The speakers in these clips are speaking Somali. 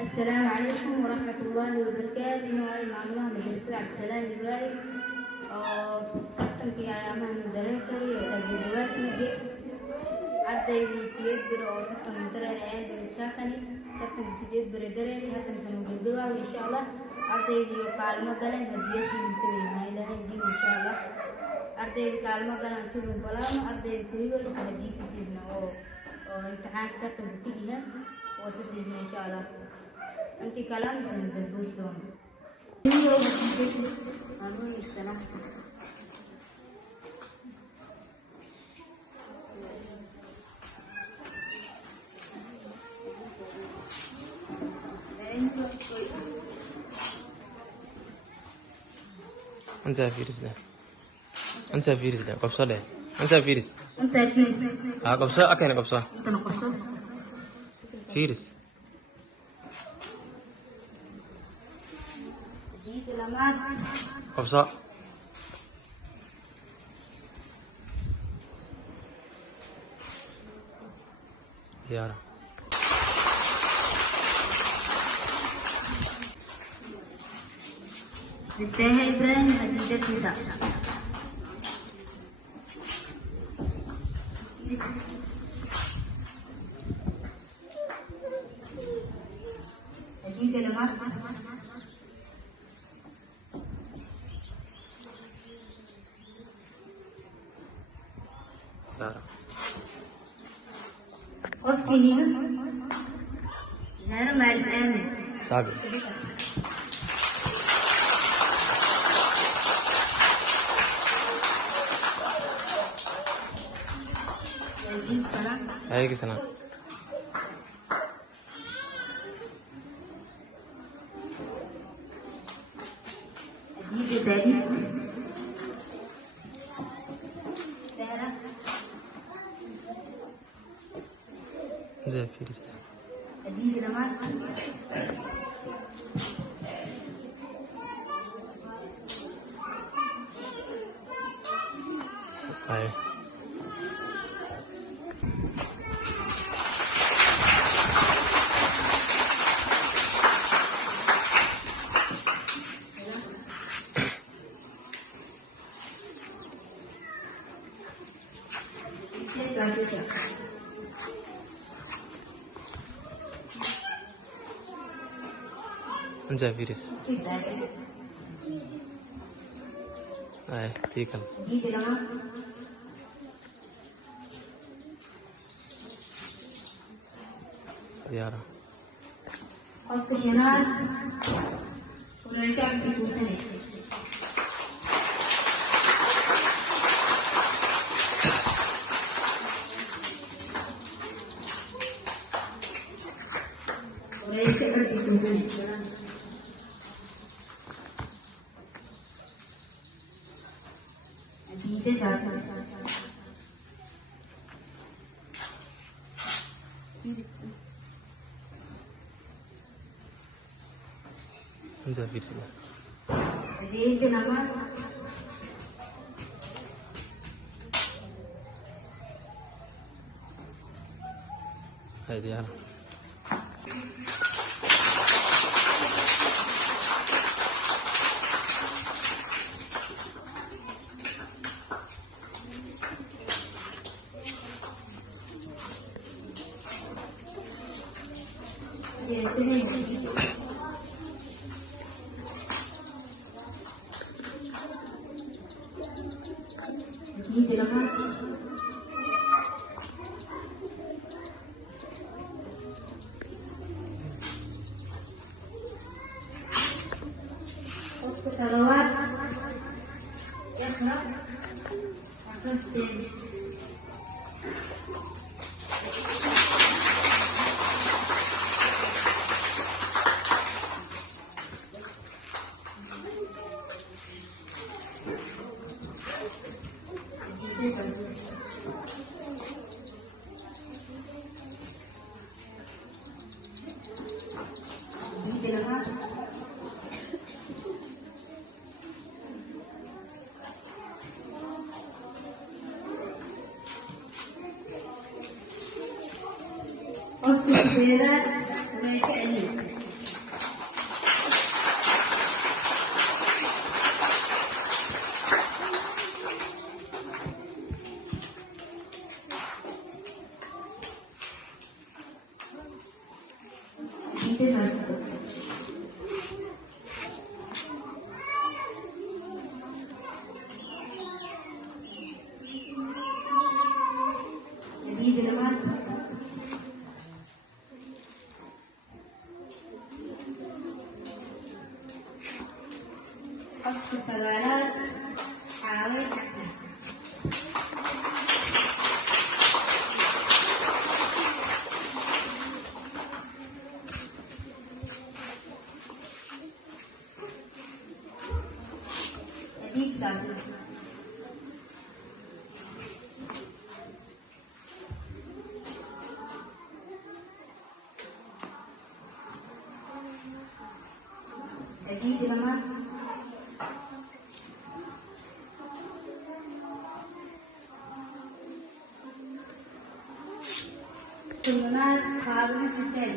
السلام عليكم ورحمة الله وبركاته. نوعي معلومة مدرسة عبد السلام إبراهيم. tartankii ayaamahan dareenkay sabiilawaasnigi ardaydii sideed bir oo tartan dareen ayaan bilishaakani tartankii sideed bir dareen halkan sano gabagabaayo insha allah ardaydii kaalmo galeen hadiyadii midkayna ilaahay diin insha allah ardaydii kaalmo galeen turun balaano ardaydii kurigo iska hadiisi sidna oo imtixaanka tartanka kidiha oo sisina insha allah anti kalaam sano dalbuushdoon iyo hadiisis anu iksana انت فيرس ده انت فيرس ده قبصه ده انت فيرس قبصه اكن قبصه انت نقصه فيرس دي علامات قبصه يارا Istilah Ibrahim hadida sisa. Hadida lemah. يارا Of kini ke? Zara Malik Amin. صعب Sana. هيك سنه Hadida Zadi. Zara. زي فيرس ده Hadida lemah. هاي Sisa. انت فيرس Sisa. هاي تيكل Hadida lemah. يارا Of kesenangan. Malaysia di pusat ni. Malaysia di pusat ni. Hadida sasa. انت فيرس ده Hadida nama. هاي يارا Ya sini. Hadida lemah. Of ketalawat. Ya serap. Masuk sini. Hadida lemah. Of kesedaran Malaysia ini. esercício. جديد الوقت. خط سلالات حاول تحسن. جديد سادس. جديد لمات. كلمات خالد حسين.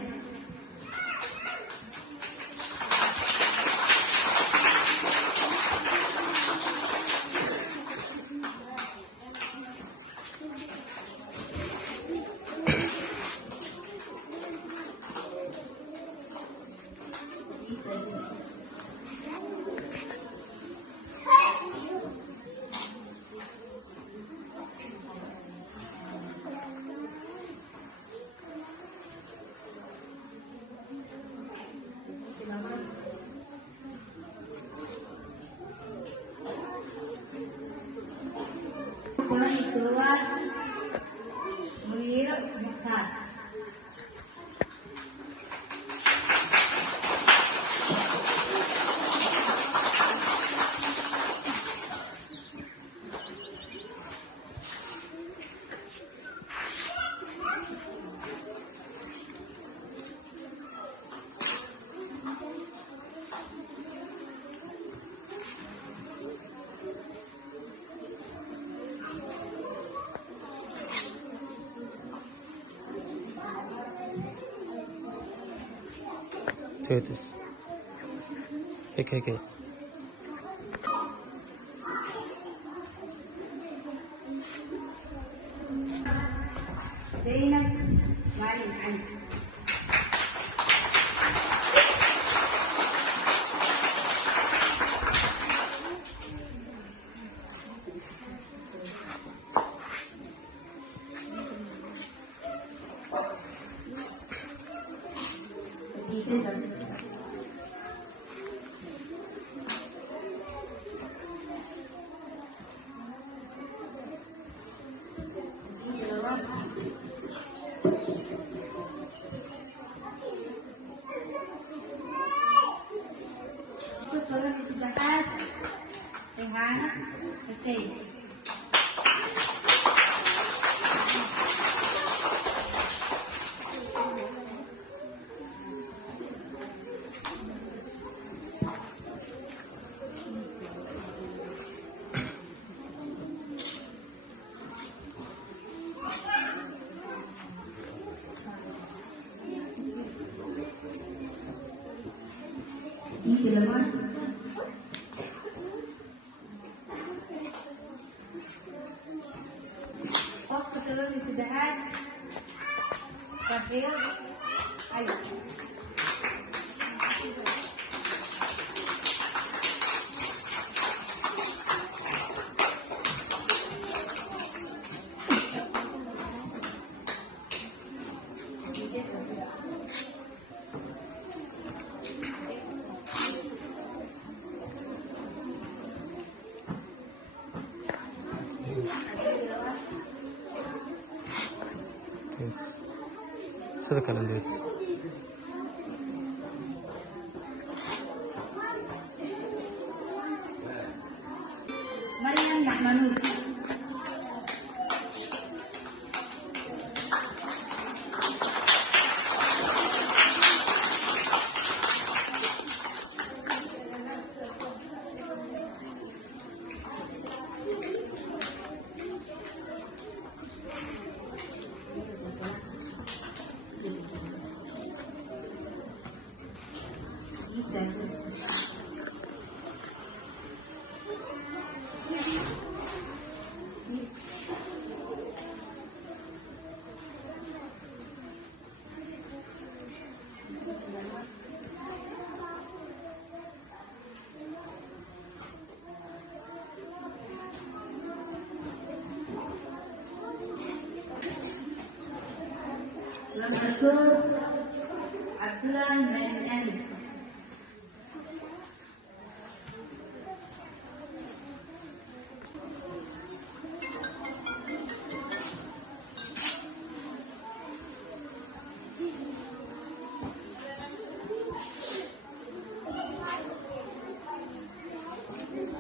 Keluar Munir Mukhtar. Teutis. هيك زينب معلم علي. Rehana Hussein. Di dalam seluruh disediakan Kafir Ali. صدق على البيت. مريم محمود. Nomor 2, Abdullah MN.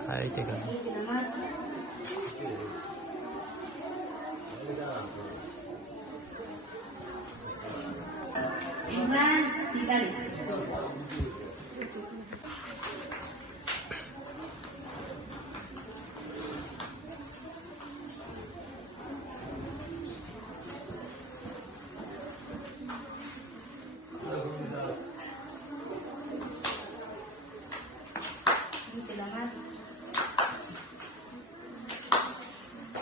Hai, tiga. Nomor Imran Sidal. Selamat.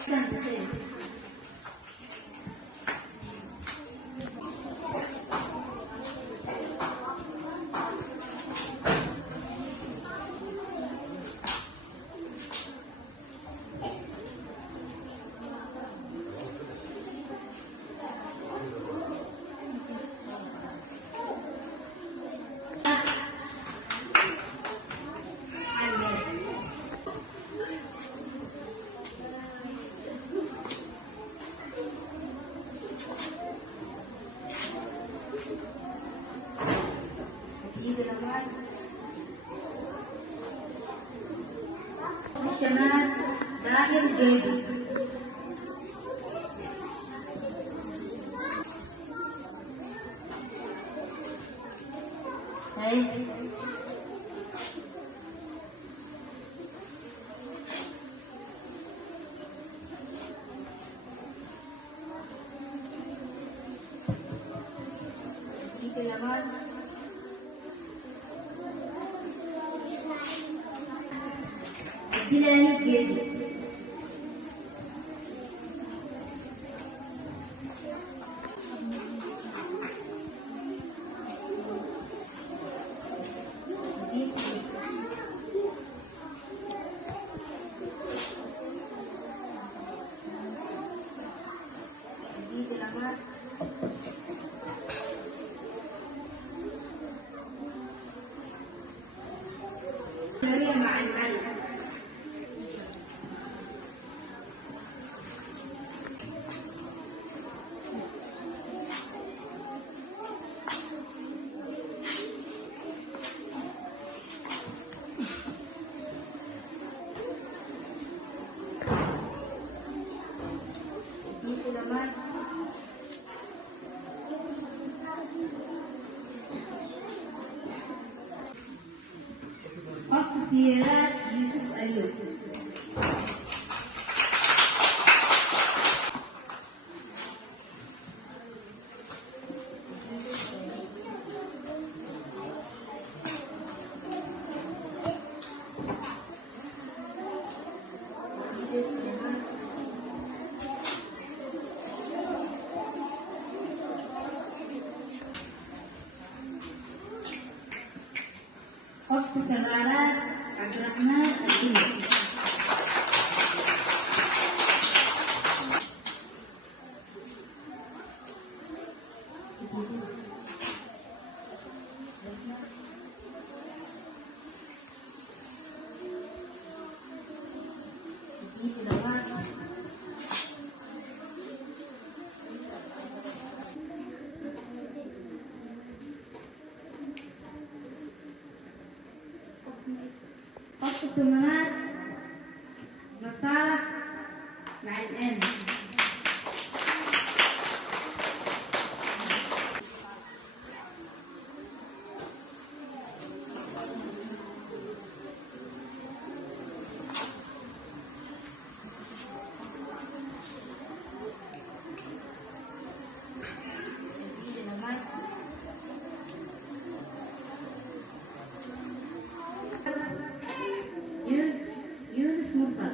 Sampai. Selamat. Syamat Dahir Dedi. Hai. Selamat. Dilani Dedi. Selamat. Dari Ma'al. Selamat. Aksirat Yusuf Ayub. Waktu Sagarat Abdurrahman Adil. Selamat. Waktu Temanat Masalah Ma'al. Yunus Musa.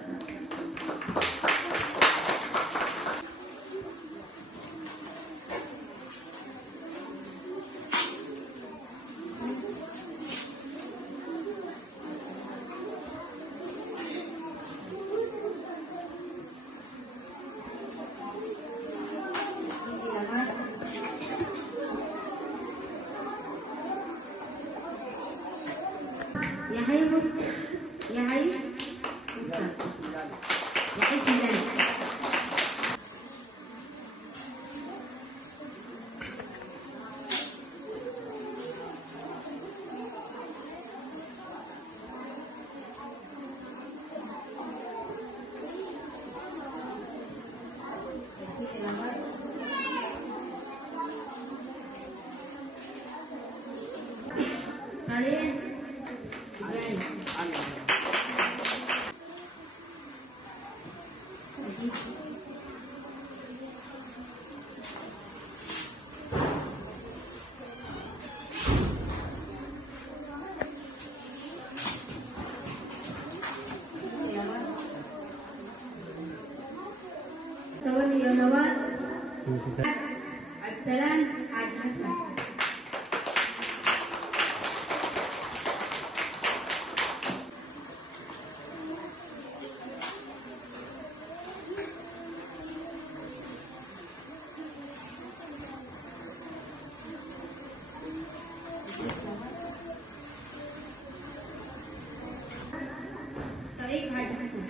yahay sidan. Kalian kawan ya kawan. Absalan Haji Hasan. Tarik Haji Hasan.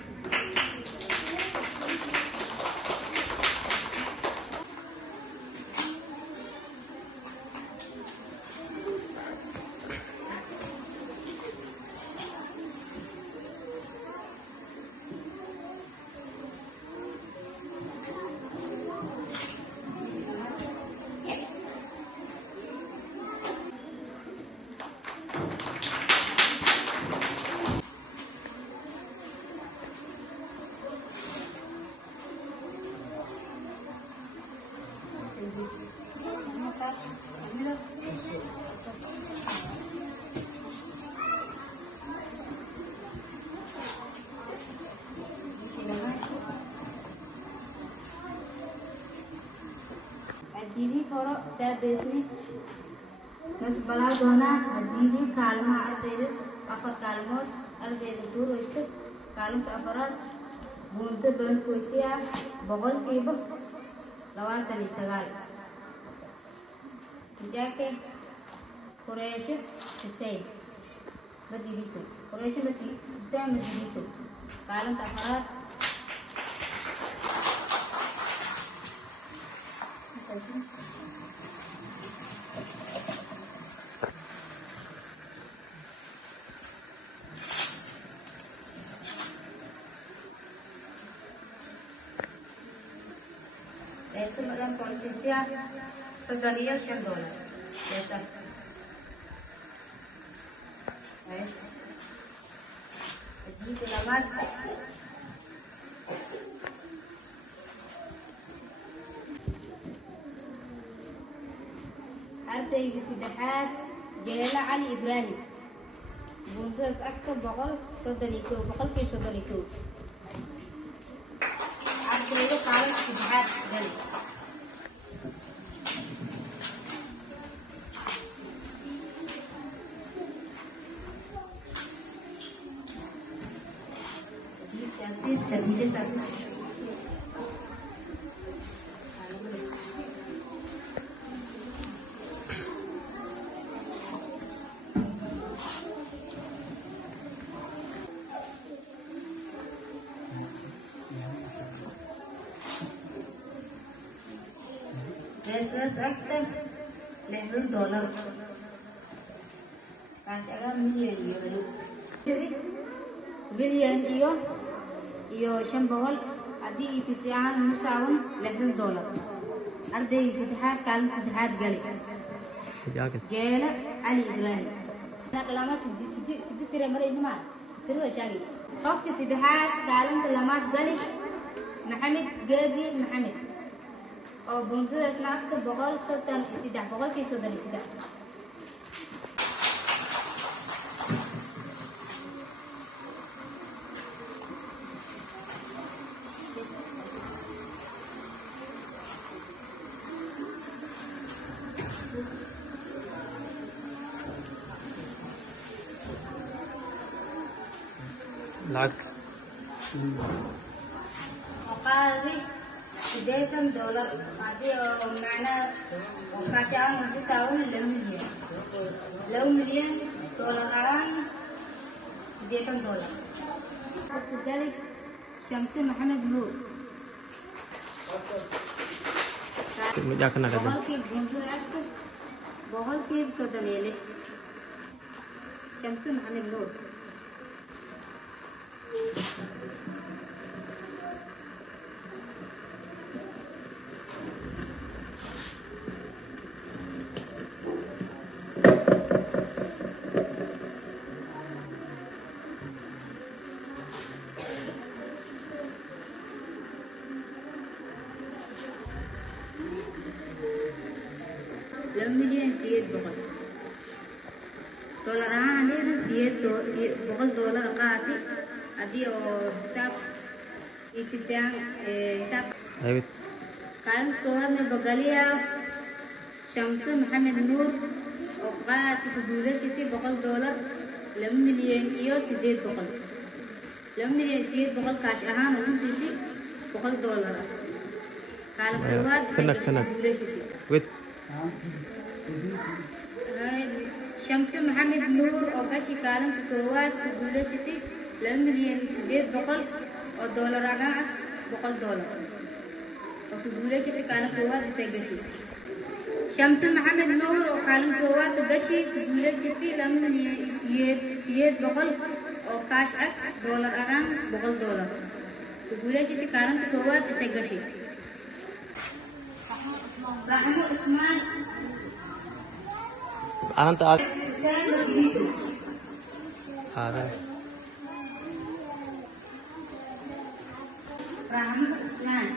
Hadidi horo saabesni masbala doona hadidi kaalmaha ardayda afar kaalmood ardayda duuraysta kaalinta afaraad buunta balankoytiya boqolkiiba 29 Jake Quraish Hussein Madiriso Quraish Hussein Madiriso kaalinta afaraad Eso dalam posisi segalia $100. Biasa. Baik. Jadi selamat. أرتي بسدحات جلالة علي إبراهيم بونتس أكتب بقول صدريكو بقول كي صدريكو أرتي له قالت سدحات جلالة jadi sebida satu Biasa aktif $100. Kasih million euro. Jadi million iyo $500 hadii ifisiyaan musaawan $100. Arday saddexaad kaalin saddexaad gali. Jeela Ali Ibrahim. Lama sidii tira maray ma tiro shaagi. Qofki saddexaad kaalin lamaad gali Maxamed Gaadi Maxamed. oo buntadaasna afka 133 boqolkiiba 33 lacagta وقاضي $8 هذه معناها وكاشان تساوي $2 مليون $2 $8 وكذلك شمس محمد نور Ya kena kata. بغل كيف صدميلي شمس محمد نور $1,000,000 سيد بغل دولار عليه سيد بغل دولار قاتي أدي أو حساب إتساع حساب Ayo. كان كوهد من بغاليا شمس محمد نور وقاتي كدولة شتي بغل دولار $1,000,000 إيو سيد بغل $1,000,000 سيد بغل كاش أهان ونسيسي بغل دولار كان كوهد كنك كدولة شتي Wait. شمس محمد نور وقاشي كالم كوات كدولة شتي $1,000,000 سيد بقل $1 عقام $1 وكدولة شتي كالم كوات سيجشي شمس محمد نور وكالم كوات قاشي كدولة شتي $1,000,000 سيد بقل وكاش $1 عقام $1 كدولة شتي كالم كوات سيجشي رحمة عثمان Anak tak سلام يوسف ada. رحمة عثمان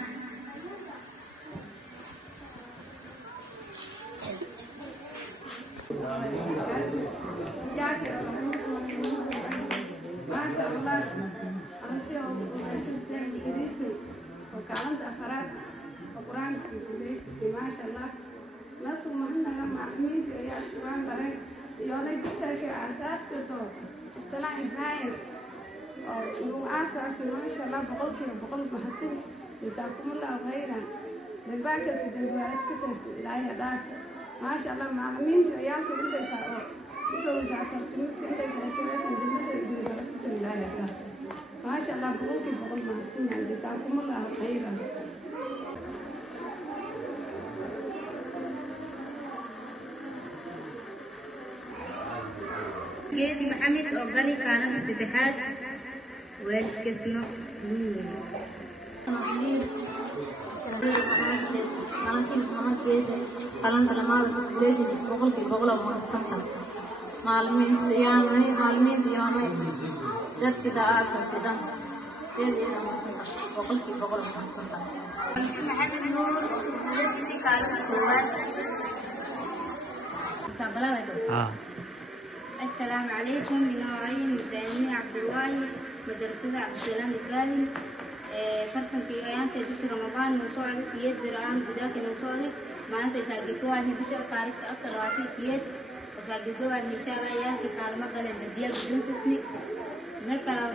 ما شاء الله أنت وصلت إدريسو وكانت أفراد وقرآن إدريسو ما شاء الله ناس مهنا لما أحمين في أيام القرآن بري يونا يكسر أساس كسر السلام إبراهيم ونو أساس ما شاء الله بقول محسن جزاكم الله خيرا لباك سيدنا كسر لا يداف ما شاء الله مع أحمين في أيام كنت سأقول يسوي ساعتين مسك أنت ساعتين من جلسة كسر لا يداف ما شاء الله بقول محسن جزاكم الله خيرا جيد محمد أوغالي كان السدحات والكسنو محمد نور ولشتي كان الكوات السلام عليكم من وعين مزايني عبد الله مدرسة عبد السلام إبراهيم فرقا في أيام تدرس رمضان نوصل سيد زرعان بداك نوصل ما أنت ساقطوا عن بشر تاريخ أصل واتي سيد وساقطوا عن إن شاء الله يا في كلمة قال الدنيا بدون سسني ما كلا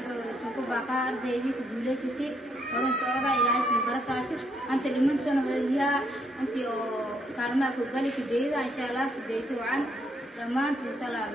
تنكو بقى أرضي تقولي شتي ورن صعبة إلى اسم بركة أنت اللي من تنوليها أنت كلمة تقولي في ديدا إن شاء الله في ديشو عن تمام في سلام